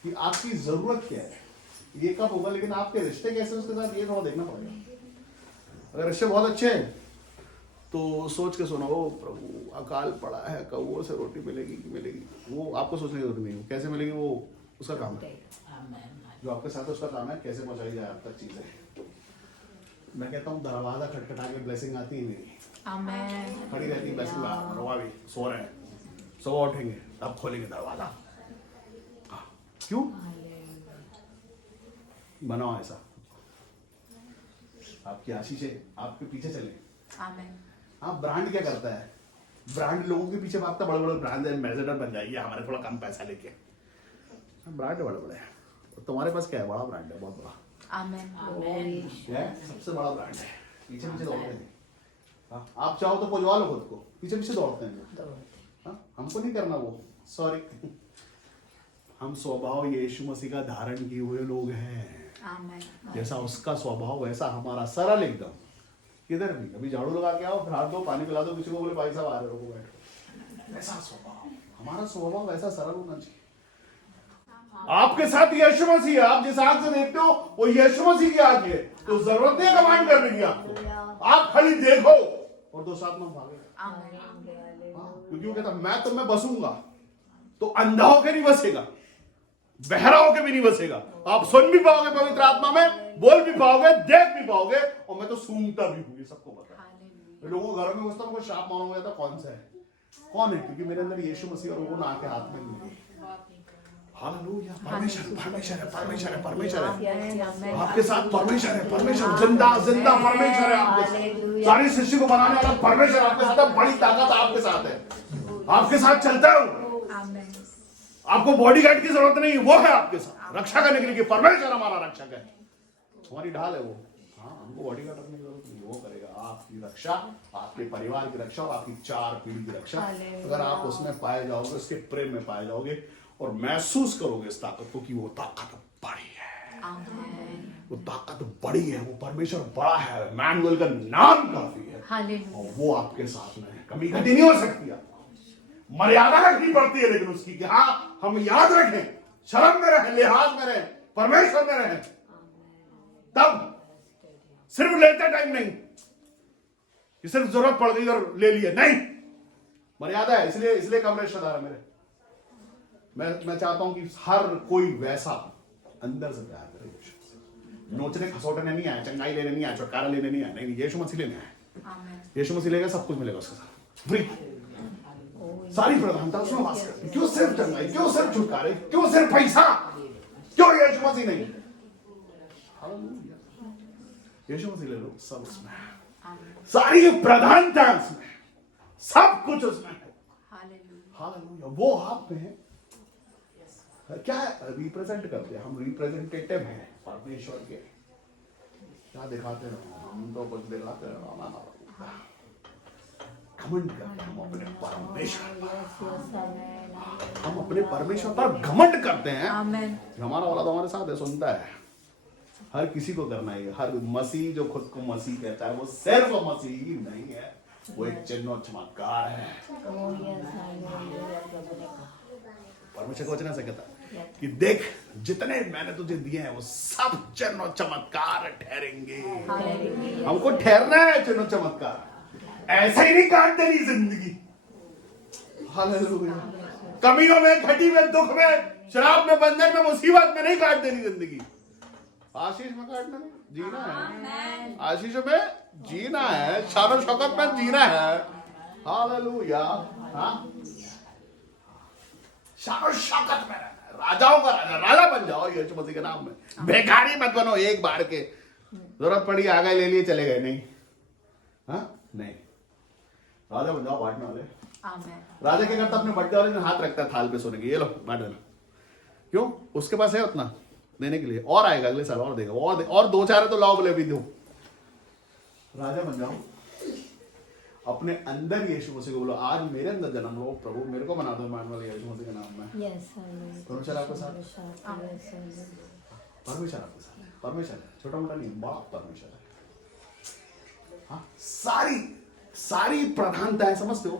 कि आपकी जरूरत क्या है, ये कब होगा। लेकिन आपके रिश्ते कैसे उसके साथ, ये थोड़ा देखना पड़ेगा। अगर रिश्ते बहुत अच्छे हैं तो सोच के सुनो, ओ प्रभु अकाल पड़ा है, कौओं से रोटी मिलेगी कि मिलेगी, वो आपको सोचने की जरूरत नहीं है। कैसे मिलेगी वो उसका काम है, जो आपके साथ है उसका काम है, कैसे पहुंचाई जाए आप तक चीजें। मैं कहता हूँ दरवाजा खटखटा के ब्लेसिंग आती है मेरी, आमेन। खड़ी रहती है ब्लेसिंग। रवा भी सो रहे हैं, सुबह उठेंगे तब खोलेंगे दरवाजा। क्यों? बनाओ ऐसा, आपकी आशीषें आपके पीछे चले। आमेन। हाँ, ब्रांड क्या करता है? ब्रांड लोगों के पीछे भागता, बड़े बड़े ब्रांड है, मेर्सिडीज बन जाएगी हमारे थोड़ा कम पैसा लेके। ब्रांड बड़े बड़े हैं, तुम्हारे पास क्या है? बड़ा ब्रांड है, बहुत बड़ा। आमेन। सबसे बड़ा ब्रांड है, पीछे पीछे दौड़ते हैं। हाँ, आप चाहो तो पहुंचवा लो खुद को, पीछे पीछे दौड़ते हैं। हाँ, हमको नहीं करना वो, सॉरी। हम स्वभाव यीशु मसीह का धारण किए हुए लोग हैं। जैसा उसका स्वभाव वैसा हमारा, सरल एकदम। किधर भी अभी झाड़ू लगा के आओ, फिर हाथ दो, पानी पिला दो किसी को, बोले भाई साहब आ रहे हो, बैठो। वैसा स्वभाव, हमारा स्वभाव वैसा सरल होना चाहिए। आपके साथ यीशु मसीह है, आप जिस आंख से देखते हो वो यीशु मसीह की आंख है, तो जरूरत नहीं कमांड करने की आपको। आप खाली देखो और दो साथ में भागे। क्योंकि वो कहता मैं तो मैं बसूंगा, तो अंधा होकर नहीं बसेगा, बहरा होकर भी नहीं बसेगा। आप सुन भी पाओगे पवित्र आत्मा में, बोल भी पाओगे, देख भी पाओगे, और मैं तो सूंघता भी हूँ, ये सबको पता है। लोगों को घरों में घुसता हूँ, शाप मालूम हो जाता कौन सा है, कौन है, क्योंकि मेरे अंदर यीशु मसीह और वो ना आके हाथ में नहीं। हालेलुया, परमेश्वर परमेश्वर है, परमेश्वर है, परमेश्वर है आपके साथ, परमेश्वर है, परमेश्वर जिंदा जिंदा परमेश्वर है आपके साथ। सारी सृष्टि को बनाने वाला परमेश्वर आपके साथ है, बड़ी ताकत आपके साथ है, आपके साथ चलता है। आपको बॉडीगार्ड की जरूरत नहीं, वो है आपके साथ रक्षा करने के लिए। परमेश्वर हमारा रक्षक है, हमारी ढाल है वो। हाँ, हमको बॉडीगार्ड रखने की जरूरत नहीं, वो करेगा आपकी रक्षा, आपके परिवार की रक्षा और आपकी 4 पीढ़ी की रक्षा। अगर आप उसमें पाए जाओगे, उसके प्रेम में पाए जाओगे और महसूस करोगे इस ताकत को कि वो ताकत बड़ी है, वो ताकत बड़ी है, वो परमेश्वर बड़ा है, मैनुअल का नाम काफी है, और वो आपके साथ में है। कमी घटी नहीं हो सकती, आपको मर्यादा रखनी पड़ती है लेकिन उसकी, कि हाँ हम याद रखें शर्म में रहे, लिहाज में रहे, परमेश्वर में रहे, तब सिर्फ लेते टाइम नहीं कि सिर्फ जरूरत पड़ गई और ले लिए, नहीं, मर्यादा है। इसलिए कम रिश्तेदार है मेरे। मैं चाहता हूं कि हर कोई वैसा अंदर से प्यार करे। नोचने खसोटने नहीं आया, चंगाई लेने नहीं आया, छुटकारा लेने नहीं आया, नहीं, यीशु मसीह लेने आया। यीशु मसीह लेगा, सब कुछ मिलेगा उसके साथ फ्री। सारी प्रधानता उसमें वास करती। क्यों सिर्फ चंगाई, क्यों सिर्फ छुटकारे, क्यों सिर्फ पैसा, क्यों यीशु मसीह नहीं? यीशु मसीह ले लो, सब उसमें है, सारी प्रधानता उसमें, सब कुछ उसमें है। हालेलुया। वो आप में है। क्या रिप्रेजेंट करते हैं हम? रिप्रेजेंटेटिव हैं परमेश्वर के। क्या दिखाते हैं हम? तो कुछ दिखाते हैं, घमंड करते हैं हम अपने परमेश्वर, हम अपने परमेश्वर पर घमंड करते हैं। हमारा वाला तो हमारे साथ है, सुनता है। हर किसी को करना है। हर मसीह जो खुद को मसीह कहता है, वो सिर्फ मसीह ही नहीं है, वो एक चिन्ह और चमत्कार है। परमेश्वर का वचन ऐसा कहता है कि देख, जितने मैंने तुझे दिए हैं वो सब चिन्ह और चमत्कार ठहरेंगे। हमको ठहरना है चिन्ह और चमत्कार, ऐसा ही नहीं काट देनी जिंदगी। हालेलुया। कमियों में, घटी में, दुख में, शराब में, बंधन में, मुसीबत में नहीं काट देनी जिंदगी। आशीष में काटना नहीं, जीना है। आशीष में जीना है, शान शौकत में जीना है। हालेलुया। हाँ, शान शौकत में रहना है, राजाओं का राजा बन जाओ यीशु मसीह के नाम में। बेकारी मत बनो एक बार के, जरूरत पड़ी आ गए, ले लिए, चले गए, नहीं। हाँ, नहीं, राजा बन जाओ, बांटने वाले। राजा क्या करता? अपने बर्थडे वाले दिन हाथ रखता है थाल पे सोने के, ये लो बांट देना। क्यों? उसके पास है उतना देने के लिए, और आएगा अगले साल और देगा, और दो चार है तो लाओ, बोले भी दो। राजा बन जाओ, अपने अंदर यीशु मसीह को बोलो, आज मेरे अंदर जन्म लो प्रभु, मेरे को बना दो मान वाले यीशु मसीह के नाम में। परमेश्वर आपके साथ, परमेश्वर आपके साथ, परमेश्वर है, छोटा मोटा नहीं, बड़ा परमेश्वर है। हाँ, सारी प्रधानता है, समझते हो?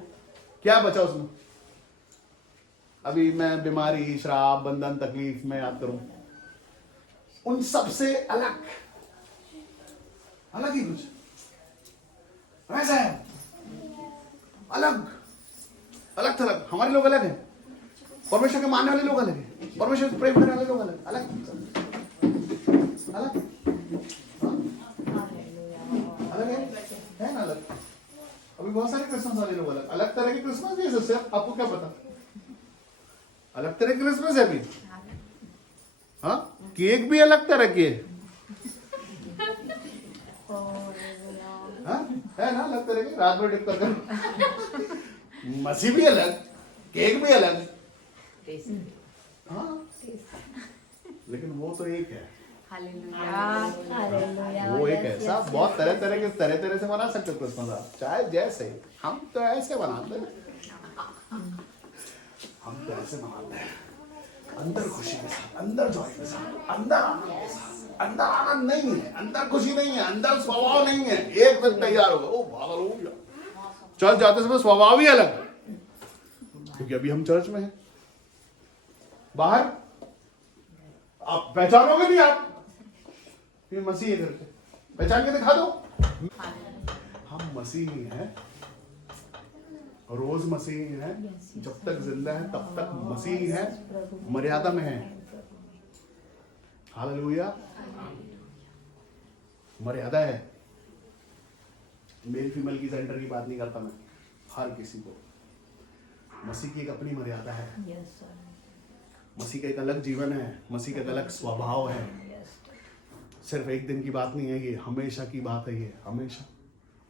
क्या बचा उसमें? अभी मैं बीमारी, श्राप, बंधन, तकलीफ में याद करूं, उन सबसे अलग ही कुछ वैसा है, अलग थलग। हमारे लोग अलग हैं, परमेश्वर के मानने वाले लोग अलग हैं, परमेश्वर के प्रेम करने वाले लोग अलग अलग है ना, अलग। अभी बहुत सारे क्रिसमस वाले लोग अलग तरह के क्रिसमस भी है सबसे। आपको क्या पता? अलग तरह के क्रिसमस है अभी। हाँ, केक भी अलग तरह के है ना, अलग तरह के, रात भर डिप कर मसीह भी अलग, केक भी अलग। हाँ, लेकिन वो तो एक है। वो एक ऐसा, बहुत तरह से बना सकते क्रिसमस आप, चाहे जैसे। हम तो ऐसे बनाते हैं, अंदर खुशी के साथ, अंदर जॉय के साथ, अंदर आनंद के साथ। अंदर आनंद नहीं है, अंदर खुशी नहीं है, अंदर स्वभाव नहीं है। एक दिन तैयार होगा, ओ हालेलुया, चर्च जाते समय स्वभाव ही अलग, क्योंकि अभी हम चर्च में हैं। बाहर आप पहचानोगे नहीं, आप ये मसीह है करके पहचान के दिखा दो। हम मसीही हैं, रोज मसीही हैं, जब तक जिंदा है तब तक मसीही है, मर्यादा में है। हालेलुया, मर्यादा है। मेल फीमेल की जेंडर की बात नहीं करता मैं, हर किसी को। मसीह की एक अपनी मर्यादा है, मसीह का एक अलग जीवन है, मसीह का एक अलग स्वभाव है। सिर्फ एक दिन की बात नहीं है ये, हमेशा की बात है ये, हमेशा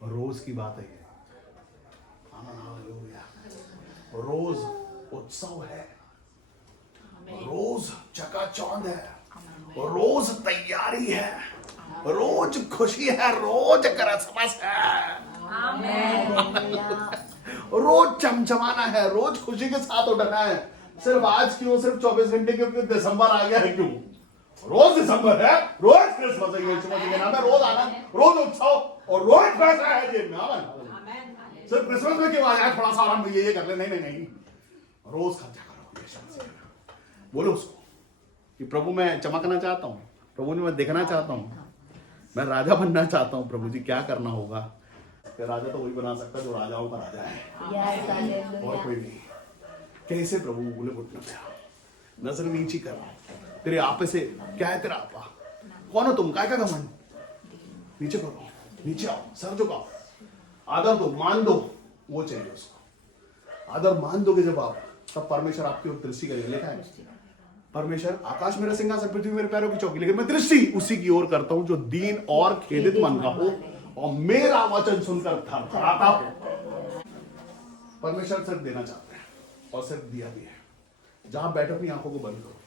रोज की बात है ये। हालेलुया, रोज उत्सव है, रोज चकाचौंध है, रोज तैयारी है, रोज खुशी है, रोज क्रिसमस है, रोज चमचमाना है, रोज खुशी के साथ उठना है। सिर्फ आज क्यों, सिर्फ 24 घंटे क्यों, दिसंबर आ गया है क्यों? रोज दिसंबर है, रोज क्रिसमस है, यीशु मसीह के नाम है, रोज आनंद, रोज उत्सव और रोज पैसा है जेब में। सिर्फ क्रिसमस में क्यों आया थोड़ा सा आराम ये कर ले? नहीं, रोज खर्चा करो, बोलो उसको कि प्रभु मैं चमकना चाहता हूँ, प्रभु जी मैं देखना चाहता हूँ, मैं राजा बनना चाहता हूँ, प्रभु जी क्या करना होगा? कि राजा तो वही बना सकता है जो राजाओं का राजा है, और कोई नहीं। कैसे प्रभु? बोले घुटने पे आओ, नजर नीची कर, तेरे आपे से क्या है तेरा आपा? कौन हो तुम? काय का घमंड? नीचे करो, नीचे आओ, सर झुकाओ, आदर दो, मान दो, वो चाहिए उसको। आदर मान दोगे जब आप, तब परमेश्वर आपकी ओर दृष्टि करेगा। लिखा है परमेश्वर आकाश मेरा सिंहासन, पृथ्वी मेरे पैरों की चौकी, लेकिन मैं दृष्टि उसी की ओर करता हूं जो दीन और खेदित मन का हो और मेरा वचन सुनकर थरथराता हो। परमेश्वर सिर्फ देना चाहते हैं और सिर्फ दिया भी है। जहां बैठो अपनी आंखों को बंद करो।